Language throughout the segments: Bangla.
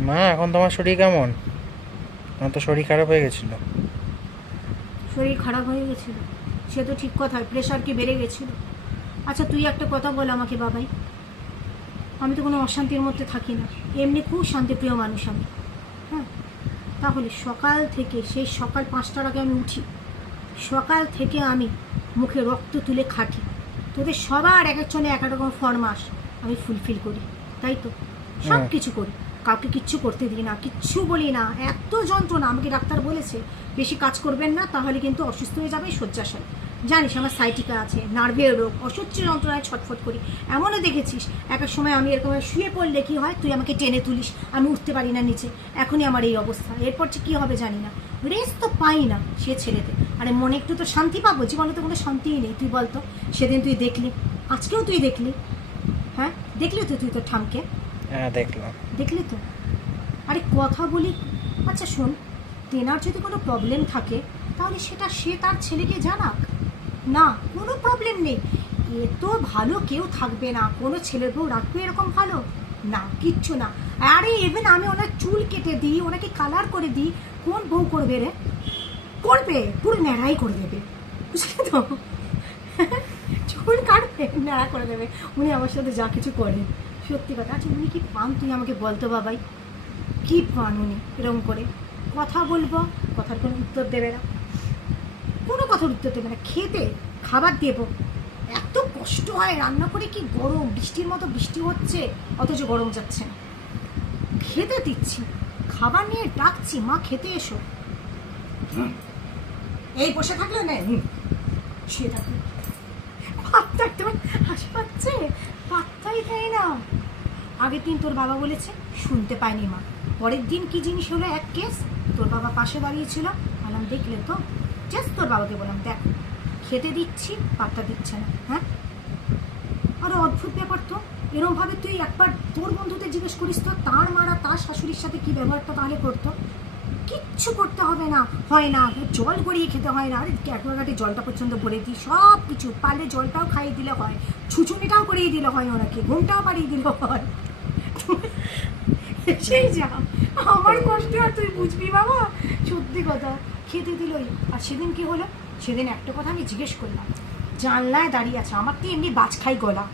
মা এখন তোমার শরীর কেমন? আমার তো শরীর খারাপ হয়ে গেছিল। শরীর খারাপ হয়ে গেছিল? সে তো ঠিক কথা প্রেশার কি বেড়ে গেছিল? আচ্ছা তুই একটা কথা বল আমাকে বাবাই। আমি তো কোনো অশান্তির মধ্যে থাকি না। এমনি খুব শান্তিপ্রিয় মানুষ আমি। হ্যাঁ? তাহলে সকাল থেকে সেই সকাল পাঁচটার আগে আমি উঠি। সকাল থেকে আমি মুখে রক্ত তুলে খাটি। তোদের সবার এক একজনে এক এক রকম ফরমাস আমি ফুলফিল করি। তাই তো? সব হ্যাঁ। কিছু করি। কাউকে কিচ্ছু করতে দিই না, কিচ্ছু বলি না, এত যন্ত্রণা আমাকে ডাক্তার বলেছে, বেশি কাজ করবেন না, তাহলে কিন্তু অসুস্থ হয়ে যাবে শয্যাশায়। জানিস আমার সাইটিকা আছে নার্ভের রোগ, অসহ্য যন্ত্রণায় ছটফট করি। এমনও দেখেছিস, এক এক সময় আমি এরকম শুয়ে পড়লে কি হয়, তুই আমাকে টেনে তুলিস, আমি উঠতে পারি না নিচে। এখনই আমার এই অবস্থা, এরপর যে কী হবে জানি না। রেস্ট তো পাই না সে ছেলেতে আরে মনে একটু তো শান্তি পাবো, জীবনে তো কোনো শান্তিই নেই, তুই বলতো। সেদিন তুই দেখলি, আজকেও তুই দেখলি। হ্যাঁ দেখলি তো তুই তোর ঠামকে? হ্যাঁ দেখলাম। দেখলি তো? আরে কথা বলি। আচ্ছা শোন, তেনার যদি কোনো প্রবলেম থাকে, তাহলে সেটা সে তার ছেলেকে জানাক। না, কোনো প্রবলেম নেই। এ তো ভালো কেউ থাকবে না। কোনো ছেলের বউ রাখবে এরকম ভালো? না, কিচ্ছু না। আরে ইভেন আমি ওনার চুল কেটে দিই, ওনাকে কালার করে দিই, কোন বউ করবে রে? করবে, পুরো ন্যাড়াই করে দেবে। বুঝলি তো? চুল কাটবে, ন্যাড়া করে দেবে। উনি আমার সাথে যা কিছু করেন। সত্যি কথা আচ্ছা উনি কি পান তুই আমাকে বলতো বাবাই? কি পান উনি এরকম করে। কথা বলব কথার কোনো উত্তর দেবে না। কোনো কথার উত্তর দেবে না। খেতে খাবার দেবো। এত কষ্ট হয় রান্না করে কি গরম বৃষ্টির মতো বৃষ্টি হচ্ছে অথচ গরম যাচ্ছে না। খেতে দিচ্ছি খাবার নিয়ে ডাকছি মা খেতে এসো। এই বসে থাকলে না। শুয়ে থাকলে পাত্তা হাসি পাচ্ছে? পাত্তাই দেয় না। আগের দিন তোর বাবা বলেছে, শুনতে পায়নি মা। পরের দিন কি জিনিস হলো এক কেস? তোর বাবা পাশে দাঁড়িয়েছিল। বললাম, দেখলে তো। জাস্ট তোর বাবাকে বললাম, দেখ, খেতে দিচ্ছি, পাত্তা দিচ্ছে না। হ্যাঁ? আরে অদ্ভুত ব্যাপার তো। এরমভাবে তুই একবার তোর বন্ধুদের জিজ্ঞেস করিস তো, তার মারা তার শাশুড়ির সাথে কি ব্যবহারটা তাহলে করতো? কিচ্ছু করতে হবে না। হয় না জল গড়িয়ে খেতে হয় না। আরে অ্যাকোয়াগার্ডে জলটা পর্যন্ত ভরে দিই, সব কিছু। পারলে জলটাও খাইয়ে দিলে হয়, ছুচুনিটাও করিয়ে দিলে হয় ওনাকে, ঘুমটাও পাড়িয়ে দিলে হয়। সেই যা, আমার কষ্ট আর তুই বুঝবি বাবা, সত্যি কথা। খেতে দিলই, আর সেদিন কি হলো? সেদিন একটা কথা আমি জিজ্ঞেস করলাম, জানলায় দাঁড়িয়ে আছে, আমার তো এমনি বাজ খাই গলা।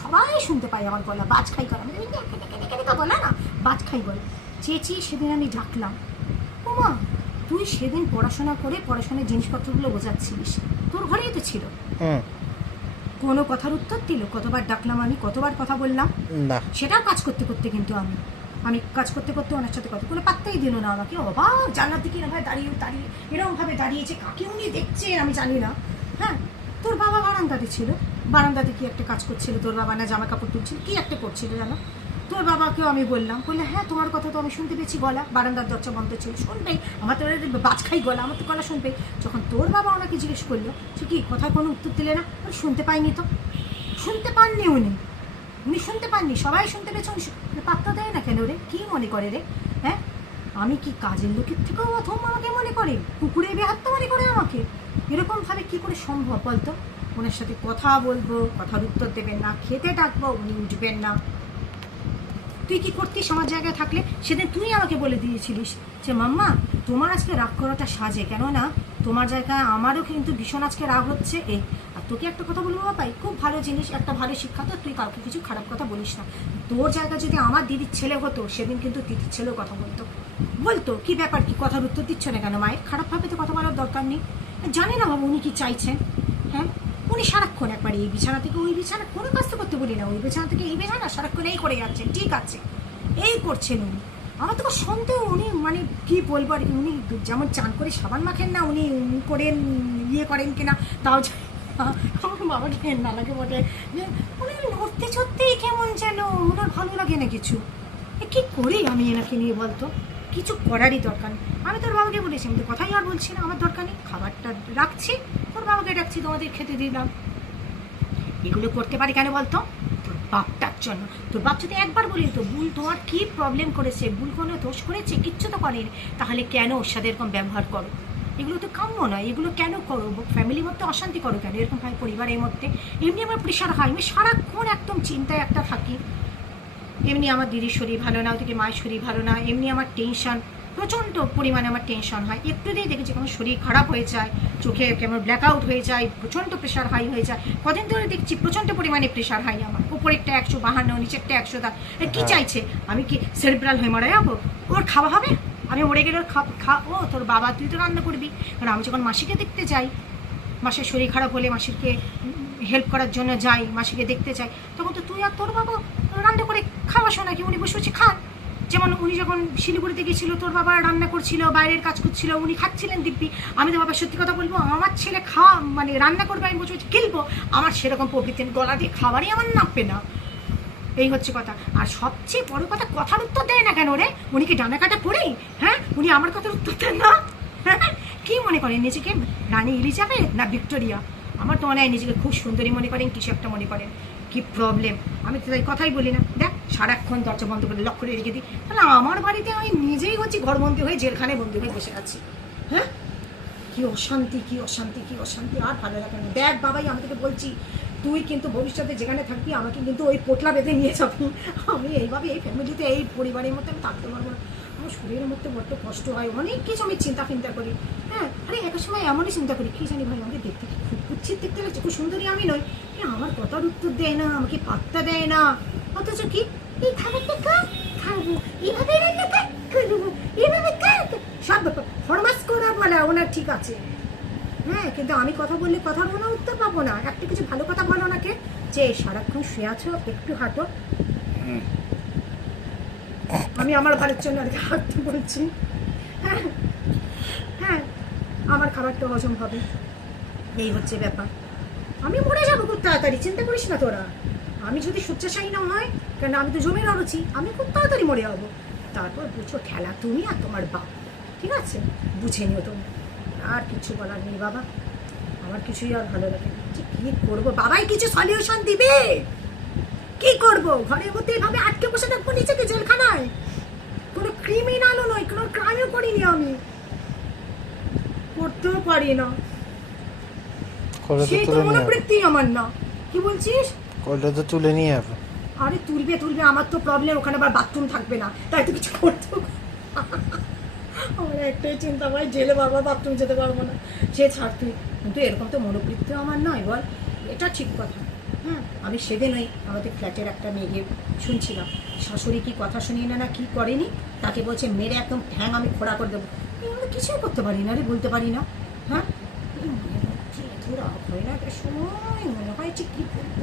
সবাই শুনতে পাই আমার গলা, বাজ খাই গলা। মানে গলা না, বাজ খাই গলা। চেঁচিয়ে সেদিন আমি ডাকলাম ওমা তুই সেদিন পড়াশোনা করে পড়াশোনার জিনিসপত্রগুলো বোঝাচ্ছিলিস তোর ঘরেই তো ছিল। কোনো কথার উত্তর দিল কতবার ডাকলাম আমি কতবার কথা বললাম? না। সেটাও কাজ করতে করতে কিন্তু আমি আমি কাজ করতে করতে ওনার সাথে কথা কোনো পাত্তাই দিল না আমাকে। অবাক জানলার দিকে এরকম দাঁড়িয়ে দাঁড়িয়ে এরকমভাবে দাঁড়িয়েছে। কাকে উনি দেখছেন আমি জানি না। হ্যাঁ তোর বাবা বারান্দাতে ছিল। বারান্দাতে কি একটা কাজ করছিল? তোর বাবা না জামা কাপড় তুলছিল? কি একটা করছিল জানো? তোর বাবাকেও আমি বললাম, বললে হ্যাঁ তোমার কথা তো আমি শুনতে পেয়েছি, গলা। বারান্দার দরজা বন্ধ ছিল। শুনবেই আমার তো বাজ খাই গলা, আমার তো গলা শুনবে। যখন তোর বাবা ওনাকে জিজ্ঞেস করল, সে কি কথা কোনো উত্তর দিলে না? শুনতে পাইনি তো। শুনতে পাননি উনি? উনি শুনতে পাননি, সবাই শুনতে পেয়েছে। উনি পাত্তা দেয় না কেন রে? কী মনে করে রে? হ্যাঁ? আমি কি কাজের লোকের থেকেও অথম আমাকে মনে করে? কুকুরে বেহাত্ত মনে করে আমাকে? এরকম ভাবে কি করে সম্ভব বলতো? ওনার সাথে কথা বলব, কথার উত্তর দেবেন না, খেতে ডাকবো, উনি উঠবেন না। তুই কি করতিস আমার জায়গায় থাকলে? সেদিন তুই আমাকে বলে দিয়েছিলিস যে, মাম্মা, তোমার আজকে রাগ করাটা সাজে, কেননা তোমার জায়গায় আমারও কিন্তু ভীষণ আজকে রাগ হচ্ছে। এই আর তোকে একটা কথা বলব বাবাই খুব ভালো জিনিস, একটা ভালো শিক্ষা তো, তুই কাউকে কিছু খারাপ কথা বলিস না। তোর জায়গায় যদি আমার দিদির ছেলে হতো, সেদিন কিন্তু দিদির ছেলেও কথা বলতো। বলতো, কি ব্যাপার, কি কথার উত্তর দিচ্ছ না কেন? মায়ের খারাপভাবে তো কথা বলার দরকার নেই। জানি না, বাবা, উনি কি চাইছেন হ্যাঁ? উনি সারাক্ষণ একবার এই বিছানা থেকে ওই বিছানা কোনো কাজ তো করতে বলি না, ওই বিছানা থেকে এই বিছানা সারাক্ষণ এই করে যাচ্ছেন ঠিক আছে, এই করছেন উনি। আমার তো শুনতেও উনি মানে কি বলব আর উনি যেমন চান করে সাবান মাখেন না, উনি করেন ইয়ে করেন কিনা, তাও না। আমার বাবাকে নানাকে বলে যে উনি নড়তে চড়তেই কেমন যেন ওনার ভালো লাগে না কিছু। কি করি আমি এনাকে নিয়ে বলতো? কিছু করারই দরকার নেই। আমি তোর বাবাকে বলেছি, আমি তো কথাই আর বলছি না, আমার দরকার নেই, খাবারটা রাখছি, তোর বাবাকে ডাকছি, তোমাদের খেতে দিলাম এগুলো করতে পারি কেন বলতো? তোর বাপটার জন্য। তোর বাপ যদি একবার বলি তো ভুল তোমার কি প্রবলেম করেছে? ভুল কোনো দোষ করেছে? কিচ্ছু তো করেনি। তাহলে কেন ওর সাথে এরকম ব্যবহার করো? এগুলো তো কাম্য নয়। এগুলো কেন করো? ফ্যামিলির মধ্যে অশান্তি করো কেন? এরকম ভাই পরিবারের মধ্যে। এমনি আমার প্রেশার হয়। আমি সারাক্ষণ একদম চিন্তায় একটা থাকি। এমনি আমার দিদির শরীর ভালো না ওদিকে মায়ের শরীর ভালো না এমনি আমার টেনশন প্রচণ্ড পরিমাণে আমার টেনশন হয়। একটুতেই দেখেছি কেমন শরীর খারাপ হয়ে যায় চোখে কেমন ব্ল্যাক আউট হয়ে যায় প্রচণ্ড প্রেশার হাই হয়ে যায়। কদিন ধরে দেখছি প্রচণ্ড পরিমাণে প্রেশার হাই আমার। উপরেরটা একশো বাহান্ন নিচেরটা একশো দা কি হ্যাঁ। চাইছে? আমি কি সেরিব্রাল হয়ে মারা যাব ওর খাওয়া হবে? আমি মরে গেলে ওর খা- খা ও তোর বাবা তুই তো রান্না করবি। কারণ আমি যখন মাসিকে দেখতে যাই মাসির শরীর খারাপ হলে মাসিরকে হেল্প করার জন্য যাই মাসিকে দেখতে চাই তখন তো তুই আর তোর বাবা রান্না করে খাওয়া শোনা কি? উনি বসে বসে খান। যেমন উনি যখন শিলিগুড়িতে গেছিল তোর বাবা রান্না করছিল, বাইরের কাজ করছিল, উনি খাচ্ছিলেন দিব্যি। আমি তো বাবা সত্যি কথা বলব, আমার ছেলে খাওয়া মানে রান্না করবে, আমি বসে বসে আমার সেরকম প্রবৃত্তি গলা দিয়ে খাবারই আমার নাপবে না। এই হচ্ছে কথা। আর সবচেয়ে বড় কথা, কথার উত্তর দেয় না কেন রে? উনি কি ডানা কাটা পড়েই হ্যাঁ? উনি আমার কথার উত্তর দেন না? হ্যাঁ? কি মনে করেন নিজেকে? রানী ইলিজাবেথ না ভিক্টোরিয়া? আমার তো মনে হয় নিজেকে খুব সুন্দরী মনে করেন, কিছু একটা মনে করেন। কি প্রবলেম আমি তো তাই কথাই বলি না। দেখ, সারাক্ষণ দরজা বন্ধ করে লক্ষ্য রেখে দিই। তাহলে আমার বাড়িতে আমি নিজেই হচ্ছে ঘরবন্দি হয়ে জেলখানে বন্দি হয়ে বসে আছি। হ্যাঁ? কি অশান্তি কি অশান্তি কি অশান্তি, আর ভালো লাগে না। দেখ বাবাই, আমি তোকে বলছি, তুই কিন্তু ভবিষ্যতে যেখানে থাকবি, আমাকে কিন্তু ওই পোটলা বেঁধে নিয়ে যাবি। আমি এইভাবে এই ফ্যামিলিতে এই পরিবারের মধ্যে আমি থাকতে পারব না। শরীরের মধ্যে বড্ড কষ্ট হয়, অনেক কিছু আমি চিন্তা ফিন্তা করি। হ্যাঁ আরে একটা সময় এমনই চিন্তা করি, কি জানি ভাই, আমাকে দেখতে খুব কুচ্ছিত দেখতে লাগছে, খুব সুন্দরী আমি নই। আমার কথার উত্তর দেয় না, আমাকে পাত্তা দেয় না। অথচ কি? এই খাবারটা কার? খাব এইভাবে রান্না কার? করব এইভাবে সব ফরমাস করা বলা, ওনার ঠিক আছে। হ্যাঁ কিন্তু আমি কথা বললে কথার কোনো উত্তর পাবো না। একটা কিছু ভালো কথা বলো নাকে যে সারাক্ষণ শুয়ে আছো, একটু হাঁটো। আমি আমার ভালোর জন্য আর কি হাঁটতে বলছি। হ্যাঁ হ্যাঁ আমার খাবারটা হজম হবে। এই হচ্ছে ব্যাপার। আমি মরে যাব খুব তাড়াতাড়ি, চিন্তা করিস না তোরা। আমি যদি শয্যাশায়ী না হয় কেন আমি তো জমি রড়ছি আমি খুব তাড়াতাড়ি মরে যাব। তারপর বুঝো খেলা তুমি আর তোমার বাপ। ঠিক আছে? বুঝে নিও তুমি। আর কিছু বলার নেই বাবা। আমার কিছুই আর ভালো লাগে। যে কি করব? বাবাই কিছু সলিউশন দিবে? কি করব? ঘরের মধ্যে এভাবে আটকে বসে থাকব নিজেকে জেলখানায়? কোনো ক্রিমিনালও নয় কোনো ক্রাইমও করিনি আমি। করতেও পারি না। সেই তো মনোবৃত্তি আমার না। কি বলছিস? করলে তো তুলে নিয়ে যাবে আরে তুলবে তুলবে আমার তো প্রবলেম ওখানে আবার বাথরুম থাকবে না। তাই তো কিছু করতে আমার একটাই চিন্তা ভাই জেলে বারবার বাথরুম যেতে পারব না। সে ছাড় তুই। কিন্তু এরকম তো আমার নয় বল। এটা ঠিক কথা। হ্যাঁ আমি সেদিন ওই আমাদের ফ্ল্যাটের একটা মেয়েকে শুনছিলাম। শাশুড়ি কি কথা শুনিয়ে না না কি করেনি? তাকে বলছে, মেরে একদম ঠ্যাং আমি খোড়া করে দেবো। আমরা কিছুই করতে পারি না রে, বলতে পারি না। হ্যাঁ? হয় না, একটা সময় মনে হয় যে কী করব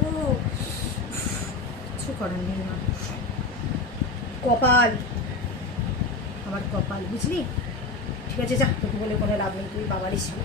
কিছু করার নেই না কপাল। আমার কপাল, বুঝলি? ঠিক আছে, যা, তোকে বলে কোনো লাভ নেই, তুই বাবারই ছিল।